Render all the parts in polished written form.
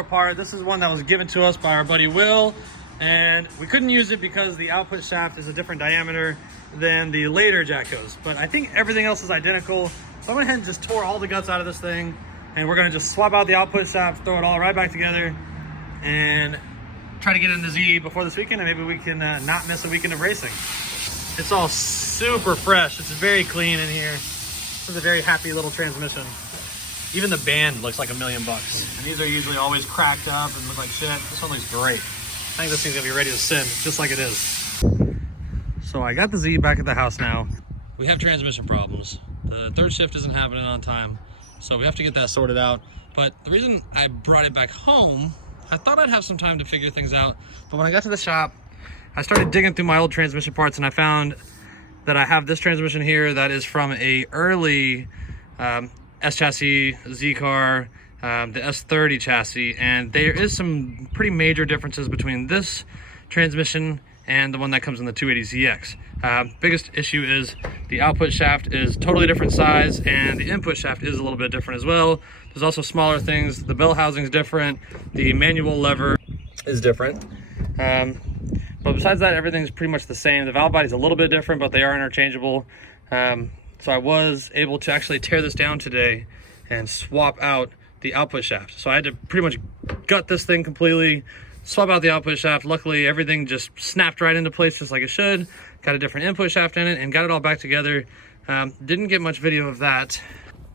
tore apart. This is one that was given to us by our buddy Will, and we couldn't use it because the output shaft is a different diameter than the later Jatcos. But I think everything else is identical. So I went ahead and just tore all the guts out of this thing, and we're gonna just swap out the output shaft, throw it all right back together, and try to get in the Z before this weekend, and maybe we can not miss a weekend of racing. It's all super fresh. It's very clean in here. This is a very happy little transmission. Even the band looks like $1 million. And these are usually always cracked up and look like shit. This one looks great. I think this thing's gonna be ready to send, just like it is. So I got the Z back at the house now. We have transmission problems. The third shift isn't happening on time, so we have to get that sorted out. But the reason I brought it back home, I thought I'd have some time to figure things out. But when I got to the shop, I started digging through my old transmission parts, and I found that I have this transmission here that is from a early S-chassis Z car, the S30 chassis, and there is some pretty major differences between this transmission and the one that comes in the 280ZX. Biggest issue is the output shaft is totally different size, and the input shaft is a little bit different as well. There's also smaller things. The bell housing is different. The manual lever is different. But besides that, everything's pretty much the same. The valve body's a little bit different, but they are interchangeable. So I was able to actually tear this down today and swap out the output shaft. So I had to pretty much gut this thing completely, swap out the output shaft. Luckily, everything just snapped right into place just like it should. Got a different input shaft in it and got it all back together. Didn't get much video of that,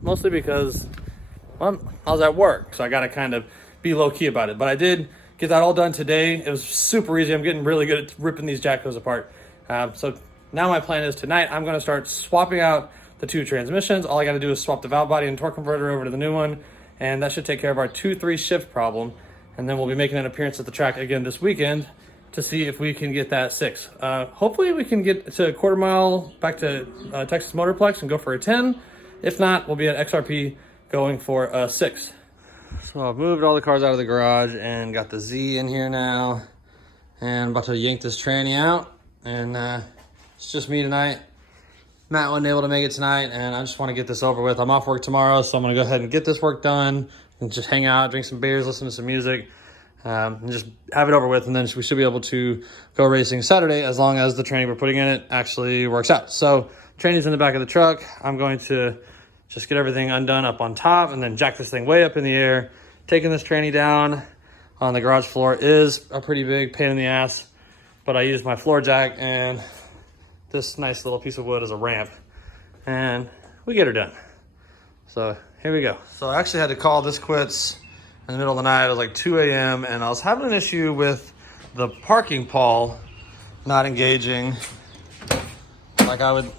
mostly because, well, I was at work, so I got to kind of be low-key about it. But I did get that all done today. It was super easy. I'm getting really good at ripping these Jatcos apart. So now my plan is tonight I'm going to start swapping out the two transmissions. All I got to do is swap the valve body and torque converter over to the new one, and that should take care of our 2-3 shift problem. And then we'll be making an appearance at the track again this weekend to see if we can get that 6. Hopefully we can get to a quarter mile back to Texas Motorplex and go for a 10. If not, we'll be at XRP going for a 6. So I've moved all the cars out of the garage and got the Z in here now. And I'm about to yank this tranny out. And it's just me tonight. Matt wasn't able to make it tonight, and I just want to get this over with. I'm off work tomorrow, so I'm going to go ahead and get this work done and just hang out, drink some beers, listen to some music, and just have it over with. And then we should be able to go racing Saturday as long as the tranny we're putting in it actually works out. So tranny's in the back of the truck. I'm going to just get everything undone up on top and then jack this thing way up in the air. Taking this tranny down on the garage floor is a pretty big pain in the ass, but I used my floor jack and this nice little piece of wood as a ramp, and we get her done. So here we go. So I actually had to call this quits in the middle of the night. It was like 2 a.m. and I was having an issue with the parking pawl not engaging. Like I would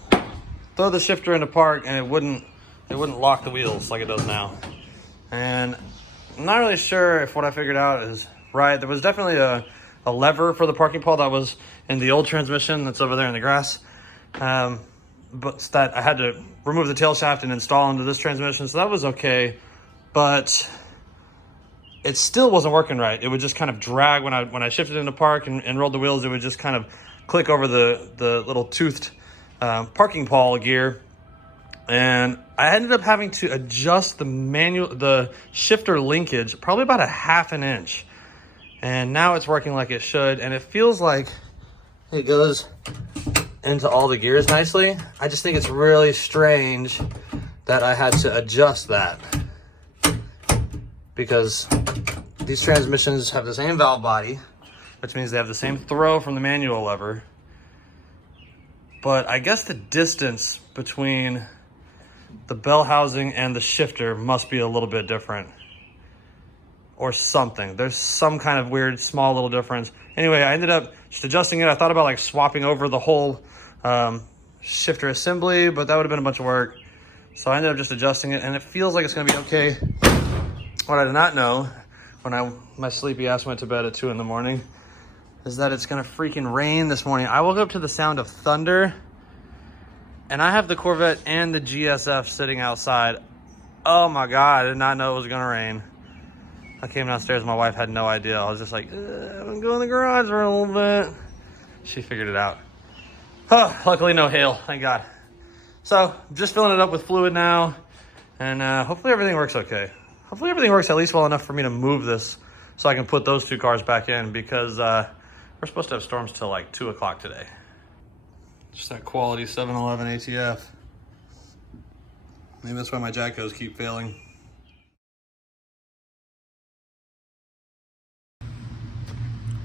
throw the shifter into park and it wouldn't lock the wheels like it does now. And I'm not really sure if what I figured out is right. There was definitely a lever for the parking pawl that was in the old transmission that's over there in the grass. But that I had to remove the tail shaft and install into this transmission, so that was okay. But it still wasn't working right. It would just kind of drag when I shifted into park and rolled the wheels. It would just kind of click over the little toothed parking pawl gear. And I ended up having to adjust the shifter linkage probably about a ½ an inch. And now it's working like it should, and it feels like it goes into all the gears nicely. I just think it's really strange that I had to adjust that, because these transmissions have the same valve body, which means they have the same throw from the manual lever. But I guess the distance between the bell housing and the shifter must be a little bit different, or something. There's some kind of weird small little difference. Anyway, I ended up just adjusting it. I thought about like swapping over the whole shifter assembly, but that would have been a bunch of work. So I ended up just adjusting it, and it feels like it's gonna be okay. What I did not know when my sleepy ass went to bed at 2 in the morning is that it's gonna freaking rain this morning. I woke up to the sound of thunder, and I have the Corvette and the GSF sitting outside. Oh my God, I did not know it was gonna rain. I came downstairs, my wife had no idea. I was just like, I'm gonna go in the garage for a little bit. She figured it out. Oh, luckily no hail, thank God. So, just filling it up with fluid now, and hopefully everything works okay. Hopefully everything works at least well enough for me to move this so I can put those 2 cars back in because we're supposed to have storms till like 2 o'clock today. Just that quality 711 ATF. Maybe that's why my Jackos keep failing.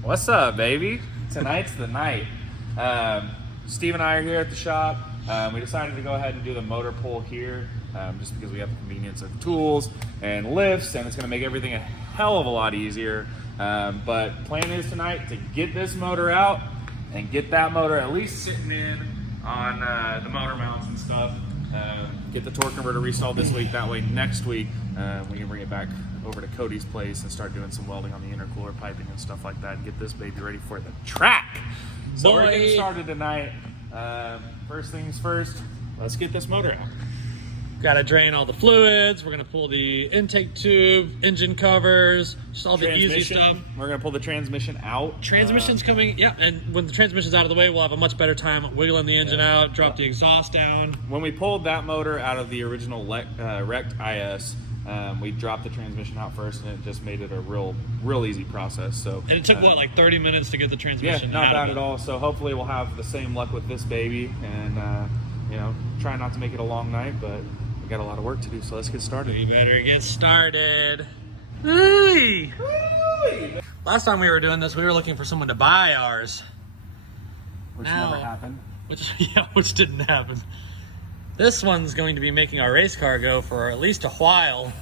What's up, baby? Tonight's the night. Steve and I are here at the shop. We decided to go ahead and do the motor pull here just because we have the convenience of tools and lifts, and it's going to make everything a hell of a lot easier. But plan is tonight to get this motor out and get that motor at least sitting in on the motor mounts and stuff. Get the torque converter restalled this week. That way next week we can bring it back over to Cody's place and start doing some welding on the intercooler piping and stuff like that and get this baby ready for the track. So we're getting started tonight. First things first, let's get this motor out. Got to drain all the fluids. We're going to pull the intake tube, engine covers, just all the easy stuff. We're going to pull the transmission out. Transmission's coming, yeah, and when the transmission's out of the way, we'll have a much better time wiggling the engine out, drop the exhaust down. When we pulled that motor out of the original wrecked IS, we dropped the transmission out first, and it just made it a real easy process. So, and it took what, like 30 minutes to get the transmission not out bad of at all. So hopefully we'll have the same luck with this baby, and you know, try not to make it a long night, but we got a lot of work to do. So let's get started. We better get started. Ooh. Last time we were doing this, we were looking for someone to buy ours, Which never happened. Which didn't happen. This one's going to be making our race car go for at least a while.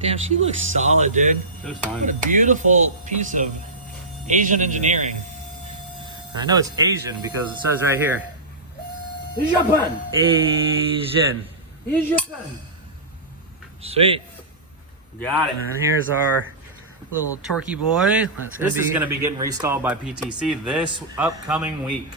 Damn, she looks solid, dude. She was fine. What a beautiful piece of Asian engineering. And I know it's Asian because it says right here. Japan. Asian. Japan. Sweet. Got it. And here's our little torquey boy. This is going to be getting restalled by PTC this upcoming week.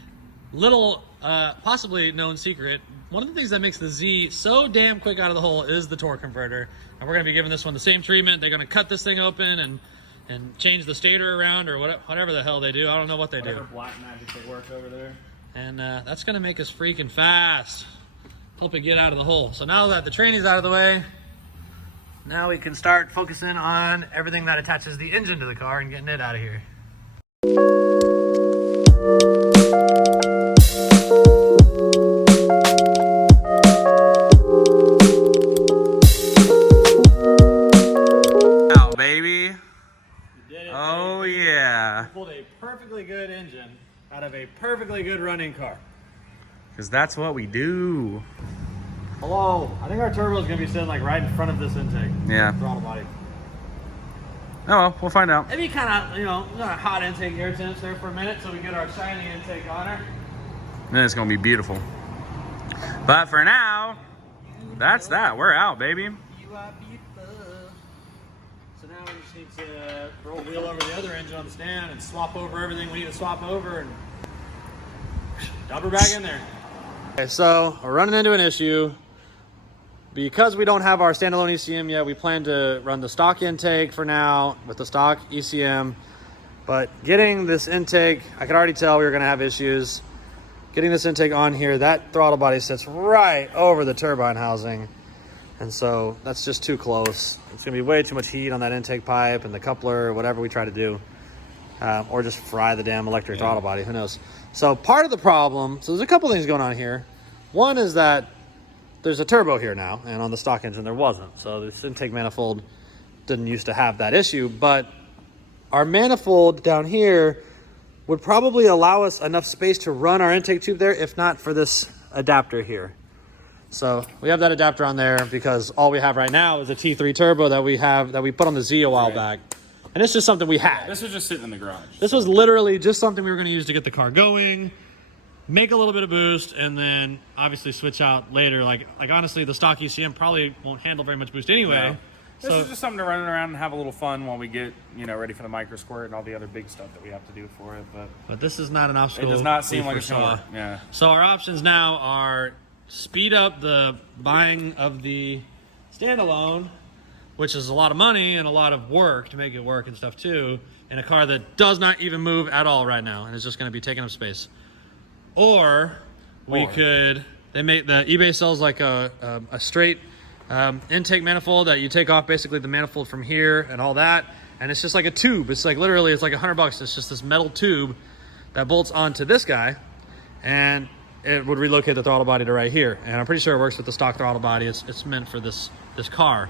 Little, possibly known secret, one of the things that makes the Z so damn quick out of the hole is the torque converter. And we're going to be giving this one the same treatment. They're going to cut this thing open and change the stator around or whatever the hell they do. I don't know what they do. Black magic they work over there. And that's going to make us freaking fast. Help it get out of the hole. So now that the training's out of the way, now we can start focusing on everything that attaches the engine to the car and getting it out of here. Wow, baby. Did it, oh, baby. yeah. We pulled a perfectly good engine out of a perfectly good running car. Because that's what we do. Hello. I think our turbo is going to be sitting like right in front of this intake. Yeah. Throttle body. Oh, well, we'll find out. Maybe kind of, you know, hot intake air temps there for a minute so we get our shiny intake on her. Then it's going to be beautiful. But for now, that's that. We're out, baby. You are beautiful. So now we just need to roll wheel over the other engine on the stand and swap over everything we need to swap over and dump her back in there. Okay, so we're running into an issue. Because we don't have our standalone ECM yet, we plan to run the stock intake for now with the stock ECM. But getting this intake, I could already tell we were going to have issues. Getting this intake on here, that throttle body sits right over the turbine housing. And so that's just too close. It's going to be way too much heat on that intake pipe and the coupler, whatever we try to do. Or just fry the damn electric throttle body, who knows. So part of the problem, so there's a couple things going on here. One is that there's a turbo here now, and on the stock engine there wasn't. So this intake manifold didn't used to have that issue, but our manifold down here would probably allow us enough space to run our intake tube there, if not for this adapter here. So we have that adapter on there because all we have right now is a T3 turbo that we put on the Z a while back. And it's just something we had. This was just sitting in the garage. This was literally just something we were going to use to get the car going, make a little bit of boost, and then obviously switch out later. Like honestly, the stock ECM probably won't handle very much boost anyway. No. This is just something to run around and have a little fun while we get, you know, ready for the micro squirt and all the other big stuff that we have to do for it. But this is not an obstacle. It does not seem like it's going to work. Yeah. So our options now are speed up the buying of the standalone, which is a lot of money and a lot of work to make it work and stuff too, in a car that does not even move at all right now and is just going to be taking up space. Or we could, the eBay sells like a straight intake manifold that you take off basically the manifold from here and all that. And it's just like a tube. It's like literally, it's like $100. It's just this metal tube that bolts onto this guy, and it would relocate the throttle body to right here. And I'm pretty sure it works with the stock throttle body. It's meant for this car.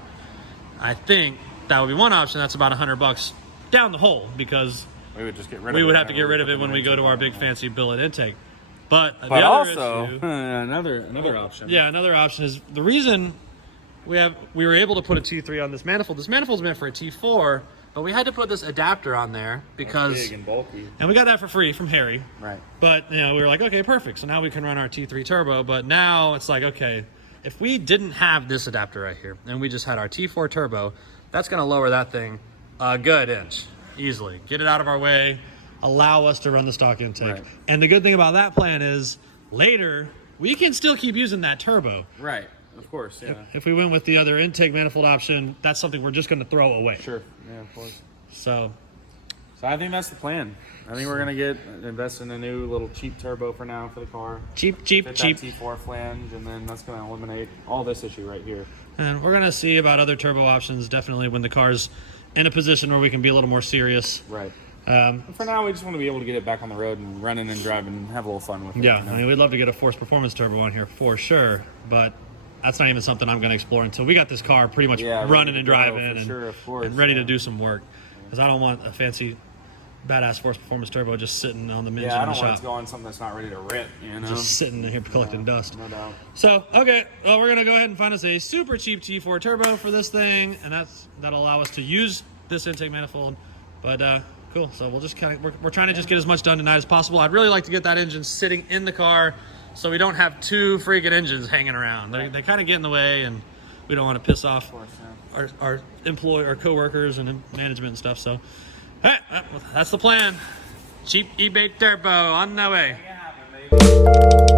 I think that would be one option. That's about $100 down the hole, because we would just get rid of it. We would have to get rid of it when we go to our big fancy billet intake. But the also other issue, another option. Yeah, another option is the reason we were able to put a T3 on this manifold. This manifold's meant for a T4, but we had to put this adapter on there because it's big and bulky. And we got that for free from Harry. Right. But we were like, okay, perfect. So now we can run our T3 turbo. But now it's like, okay, if we didn't have this adapter right here and we just had our T4 turbo, that's going to lower that thing a good inch easily. Get it out of our way. Allow us to run the stock intake. Right. And the good thing about that plan is later we can still keep using that turbo. Right. Of course, yeah. If we went with the other intake manifold option, that's something we're just going to throw away. Sure. Yeah, of course. So I think that's the plan. I think we're going to invest in a new little cheap turbo for now for the car. Cheap. Fit that T4 flange, and then that's going to eliminate all this issue right here. And we're going to see about other turbo options definitely when the car's in a position where we can be a little more serious. Right. For now, we just want to be able to get it back on the road and running and driving and have a little fun with it. Yeah, You know? I mean, we'd love to get a Force Performance turbo on here for sure, but that's not even something I'm going to explore until we got this car pretty much running and driving and ready to do some work. Because I don't want a fancy, badass Force Performance turbo just sitting on the engine in the shop. I don't want it to go on something that's not ready to rip, you know? Just sitting here collecting dust. No doubt. So, okay, well, we're going to go ahead and find us a super cheap T4 turbo for this thing, and that'll allow us to use this intake manifold. But cool. So we'll just we're trying to just get as much done tonight as possible. I'd really like to get that engine sitting in the car so we don't have two freaking engines hanging around. They kind of get in the way, and we don't want to piss off our coworkers and management and stuff. So, all right, that's the plan. Cheap eBay turbo on the way. Make it happen, baby.